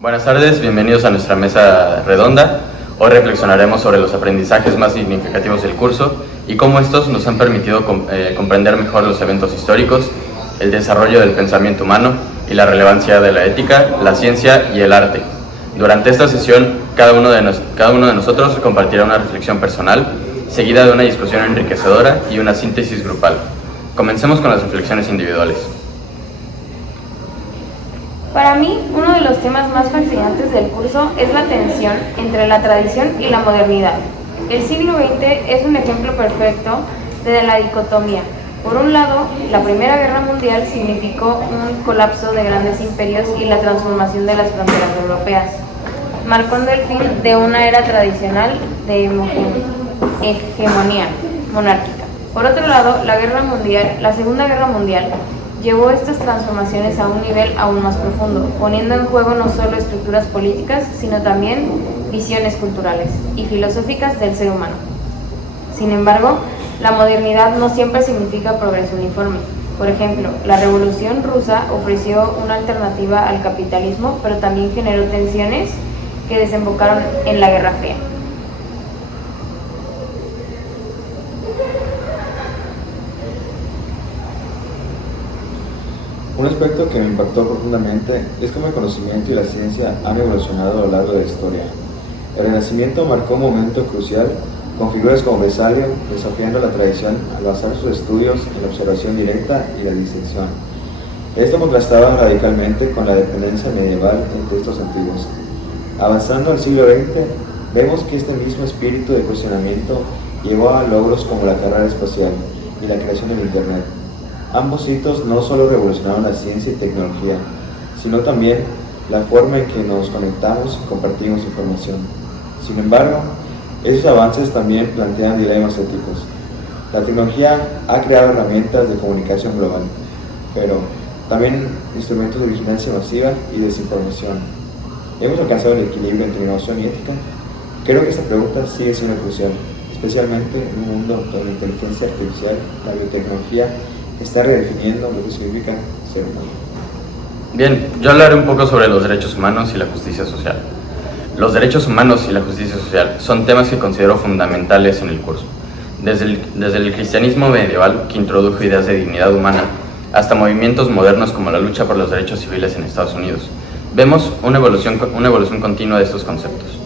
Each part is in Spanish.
Buenas tardes, bienvenidos a nuestra mesa redonda. Hoy reflexionaremos sobre los aprendizajes más significativos del curso y cómo estos nos han permitido comprender mejor los eventos históricos, el desarrollo del pensamiento humano y la relevancia de la ética, la ciencia y el arte. Durante esta sesión, cada uno de nosotros compartirá una reflexión personal, seguida de una discusión enriquecedora y una síntesis grupal. Comencemos con las reflexiones individuales. Para mí, uno de los temas más fascinantes del curso es la tensión entre la tradición y la modernidad. El siglo XX es un ejemplo perfecto de la dicotomía. Por un lado, la Primera Guerra Mundial significó un colapso de grandes imperios y la transformación de las fronteras europeas, marcando el fin de una era tradicional de hegemonía monárquica. Por otro lado, la Segunda Guerra Mundial llevó estas transformaciones a un nivel aún más profundo, poniendo en juego no solo estructuras políticas, sino también visiones culturales y filosóficas del ser humano. Sin embargo, la modernidad no siempre significa progreso uniforme. Por ejemplo, la Revolución Rusa ofreció una alternativa al capitalismo, pero también generó tensiones que desembocaron en la Guerra Fría. Un aspecto que me impactó profundamente es cómo el conocimiento y la ciencia han evolucionado a lo largo de la historia. El Renacimiento marcó un momento crucial con figuras como Vesalio desafiando la tradición al basar sus estudios en la observación directa y la disección. Esto contrastaba radicalmente con la dependencia medieval en textos antiguos. Avanzando al siglo XX, vemos que este mismo espíritu de cuestionamiento llevó a logros como la carrera espacial y la creación del Internet. Ambos hitos no solo revolucionaron la ciencia y tecnología, sino también la forma en que nos conectamos y compartimos información. Sin embargo, esos avances también plantean dilemas éticos. La tecnología ha creado herramientas de comunicación global, pero también instrumentos de vigilancia masiva y desinformación. ¿Hemos alcanzado el equilibrio entre innovación y ética? Creo que esta pregunta sigue siendo crucial, especialmente en un mundo donde la inteligencia artificial, la biotecnología, está redefiniendo lo que significa ser humano. Bien, yo hablaré un poco sobre los derechos humanos y la justicia social. Los derechos humanos y la justicia social son temas que considero fundamentales en el curso. Desde el cristianismo medieval, que introdujo ideas de dignidad humana, hasta movimientos modernos como la lucha por los derechos civiles en Estados Unidos, vemos una evolución continua de estos conceptos.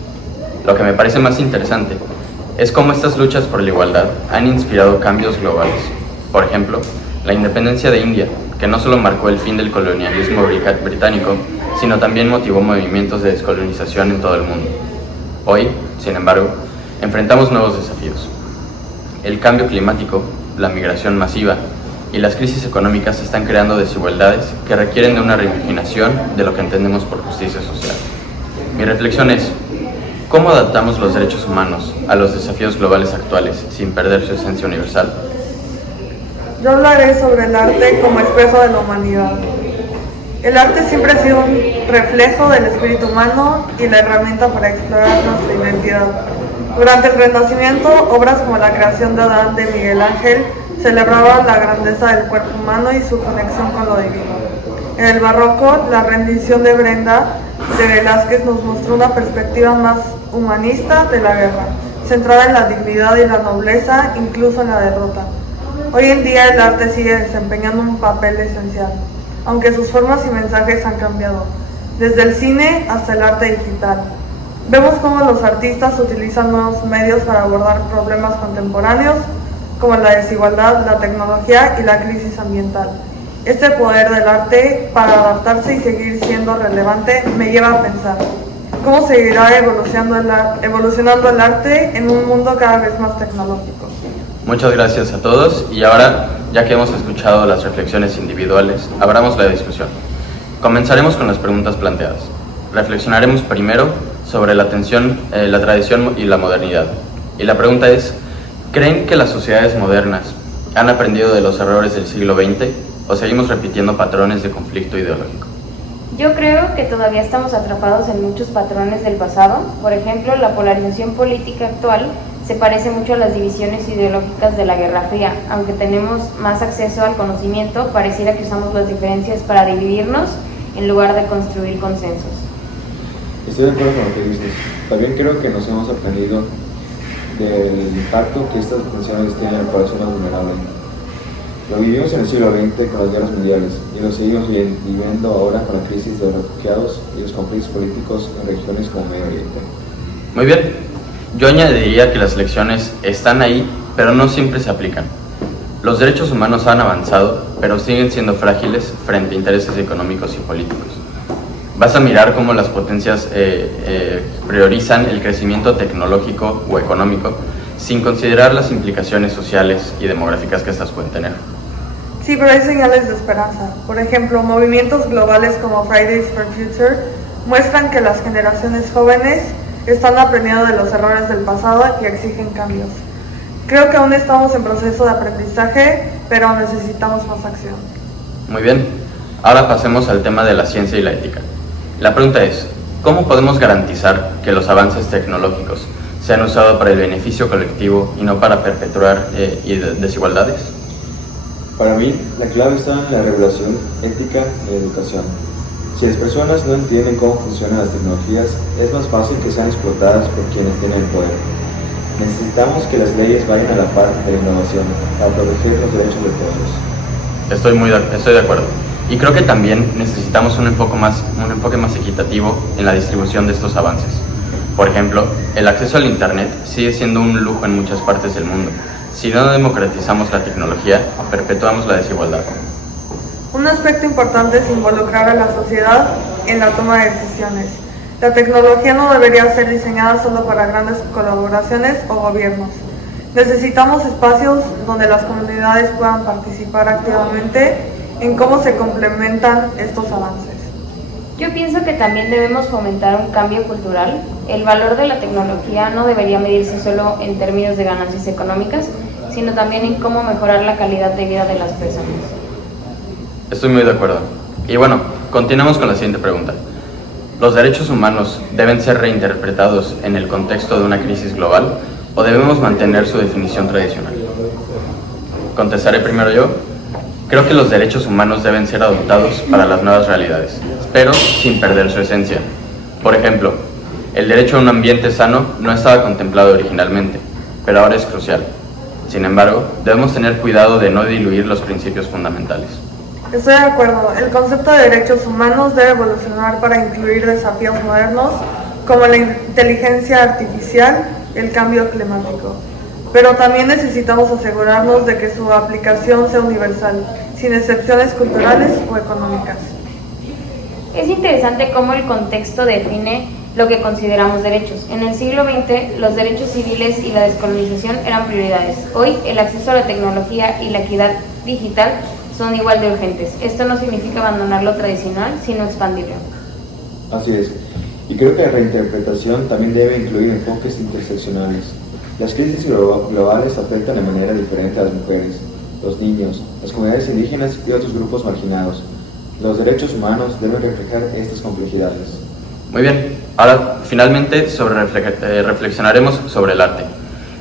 Lo que me parece más interesante es cómo estas luchas por la igualdad han inspirado cambios globales. Por ejemplo, la independencia de India, que no solo marcó el fin del colonialismo británico, sino también motivó movimientos de descolonización en todo el mundo. Hoy, sin embargo, enfrentamos nuevos desafíos. El cambio climático, la migración masiva y las crisis económicas están creando desigualdades que requieren de una reimaginación de lo que entendemos por justicia social. Mi reflexión es: ¿cómo adaptamos los derechos humanos a los desafíos globales actuales sin perder su esencia universal? Yo hablaré sobre el arte como espejo de la humanidad. El arte siempre ha sido un reflejo del espíritu humano y la herramienta para explorar nuestra identidad. Durante el Renacimiento, obras como la creación de Adán de Miguel Ángel celebraban la grandeza del cuerpo humano y su conexión con lo divino. En el Barroco, la rendición de Brenda de Velázquez nos mostró una perspectiva más humanista de la guerra, centrada en la dignidad y la nobleza, incluso en la derrota. Hoy en día el arte sigue desempeñando un papel esencial, aunque sus formas y mensajes han cambiado, desde el cine hasta el arte digital. Vemos cómo los artistas utilizan nuevos medios para abordar problemas contemporáneos, como la desigualdad, la tecnología y la crisis ambiental. Este poder del arte para adaptarse y seguir siendo relevante me lleva a pensar: ¿cómo seguirá evolucionando el arte en un mundo cada vez más tecnológico? Muchas gracias a todos y ahora, ya que hemos escuchado las reflexiones individuales, abramos la discusión. Comenzaremos con las preguntas planteadas. Reflexionaremos primero sobre la tradición y la modernidad. Y la pregunta es: ¿creen que las sociedades modernas han aprendido de los errores del siglo XX o seguimos repitiendo patrones de conflicto ideológico? Yo creo que todavía estamos atrapados en muchos patrones del pasado. Por ejemplo, la polarización política actual se parece mucho a las divisiones ideológicas de la Guerra Fría. Aunque tenemos más acceso al conocimiento, pareciera que usamos las diferencias para dividirnos en lugar de construir consensos. Estoy de acuerdo con lo que dices. También creo que nos hemos aprendido del impacto que estas tensiones tienen en el corazón más vulnerable. Lo vivimos en el siglo XX con las guerras mundiales y lo seguimos viviendo ahora con la crisis de los refugiados y los conflictos políticos en regiones como Medio Oriente. Muy bien, yo añadiría que las lecciones están ahí, pero no siempre se aplican. Los derechos humanos han avanzado, pero siguen siendo frágiles frente a intereses económicos y políticos. Vas a mirar cómo las potencias priorizan el crecimiento tecnológico o económico sin considerar las implicaciones sociales y demográficas que estas pueden tener. Sí, pero hay señales de esperanza. Por ejemplo, movimientos globales como Fridays for Future muestran que las generaciones jóvenes están aprendiendo de los errores del pasado y exigen cambios. Creo que aún estamos en proceso de aprendizaje, pero necesitamos más acción. Muy bien, ahora pasemos al tema de la ciencia y la ética. La pregunta es, ¿cómo podemos garantizar que los avances tecnológicos sean usados para el beneficio colectivo y no para perpetuar desigualdades? Para mí, la clave está en la regulación ética de la educación. Si las personas no entienden cómo funcionan las tecnologías, es más fácil que sean explotadas por quienes tienen el poder. Necesitamos que las leyes vayan a la par de la innovación para proteger los derechos de todos. Estoy de acuerdo. Y creo que también necesitamos un enfoque más equitativo en la distribución de estos avances. Por ejemplo, el acceso al Internet sigue siendo un lujo en muchas partes del mundo. Si no democratizamos la tecnología, perpetuamos la desigualdad. Un aspecto importante es involucrar a la sociedad en la toma de decisiones. La tecnología no debería ser diseñada solo para grandes colaboraciones o gobiernos. Necesitamos espacios donde las comunidades puedan participar activamente en cómo se complementan estos avances. Yo pienso que también debemos fomentar un cambio cultural. El valor de la tecnología no debería medirse solo en términos de ganancias económicas, sino también en cómo mejorar la calidad de vida de las personas. Estoy muy de acuerdo. Y bueno, continuamos con la siguiente pregunta. ¿Los derechos humanos deben ser reinterpretados en el contexto de una crisis global o debemos mantener su definición tradicional? Contestaré primero yo. Creo que los derechos humanos deben ser adoptados para las nuevas realidades, pero sin perder su esencia. Por ejemplo, el derecho a un ambiente sano no estaba contemplado originalmente, pero ahora es crucial. Sin embargo, debemos tener cuidado de no diluir los principios fundamentales. Estoy de acuerdo. El concepto de derechos humanos debe evolucionar para incluir desafíos modernos como la inteligencia artificial y el cambio climático. Pero también necesitamos asegurarnos de que su aplicación sea universal, sin excepciones culturales o económicas. Es interesante cómo el contexto define lo que consideramos derechos. En el siglo XX, los derechos civiles y la descolonización eran prioridades. Hoy, el acceso a la tecnología y la equidad digital son igual de urgentes. Esto no significa abandonar lo tradicional, sino expandirlo. Así es. Y creo que la reinterpretación también debe incluir enfoques interseccionales. Las crisis globales afectan de manera diferente a las mujeres, los niños, las comunidades indígenas y otros grupos marginados. Los derechos humanos deben reflejar estas complejidades. Muy bien, ahora finalmente reflexionaremos sobre el arte.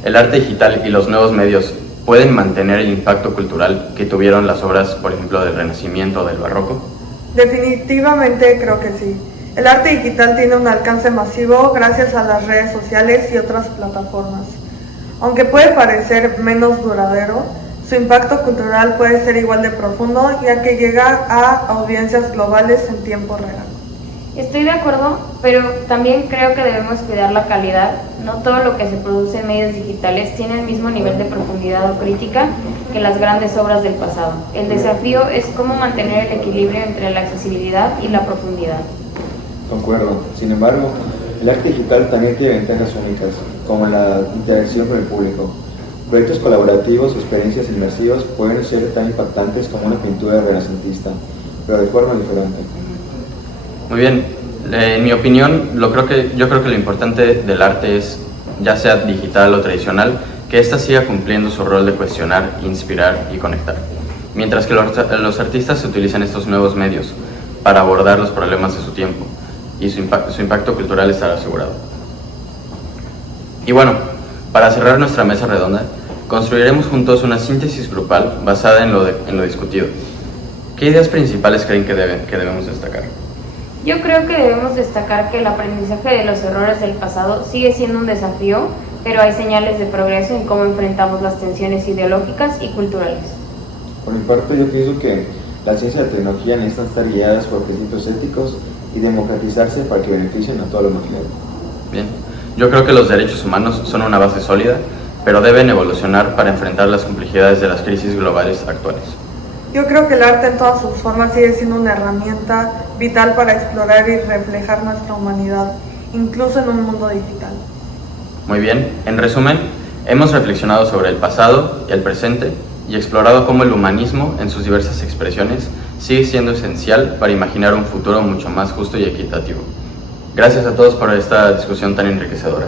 El arte digital y los nuevos medios pueden mantener el impacto cultural que tuvieron las obras, por ejemplo, del Renacimiento o del Barroco. Definitivamente creo que sí. El arte digital tiene un alcance masivo gracias a las redes sociales y otras plataformas. Aunque puede parecer menos duradero, su impacto cultural puede ser igual de profundo, ya que llega a audiencias globales en tiempo real. Estoy de acuerdo, pero también creo que debemos cuidar la calidad. No todo lo que se produce en medios digitales tiene el mismo nivel de profundidad o crítica que las grandes obras del pasado. El desafío es cómo mantener el equilibrio entre la accesibilidad y la profundidad. Concuerdo. Sin embargo, el arte digital también tiene ventajas únicas, como la interacción con el público. Proyectos colaborativos o experiencias inmersivas pueden ser tan impactantes como una pintura renacentista, pero de forma diferente. Muy bien, en mi opinión, yo creo que lo importante del arte es, ya sea digital o tradicional, que ésta siga cumpliendo su rol de cuestionar, inspirar y conectar. Mientras que los artistas utilizan estos nuevos medios para abordar los problemas de su tiempo, y su impacto cultural estará asegurado. Y bueno, para cerrar nuestra mesa redonda, construiremos juntos una síntesis grupal basada en lo discutido. ¿Qué ideas principales creen que debemos destacar? Yo creo que debemos destacar que el aprendizaje de los errores del pasado sigue siendo un desafío, pero hay señales de progreso en cómo enfrentamos las tensiones ideológicas y culturales. Por mi parte, yo pienso que la ciencia y la tecnología necesitan estar guiadas por principios éticos y democratizarse para que beneficien a toda la humanidad. Bien, yo creo que los derechos humanos son una base sólida, pero deben evolucionar para enfrentar las complejidades de las crisis globales actuales. Yo creo que el arte en todas sus formas sigue siendo una herramienta vital para explorar y reflejar nuestra humanidad, incluso en un mundo digital. Muy bien, en resumen, hemos reflexionado sobre el pasado y el presente y explorado cómo el humanismo, en sus diversas expresiones, sigue siendo esencial para imaginar un futuro mucho más justo y equitativo. Gracias a todos por esta discusión tan enriquecedora.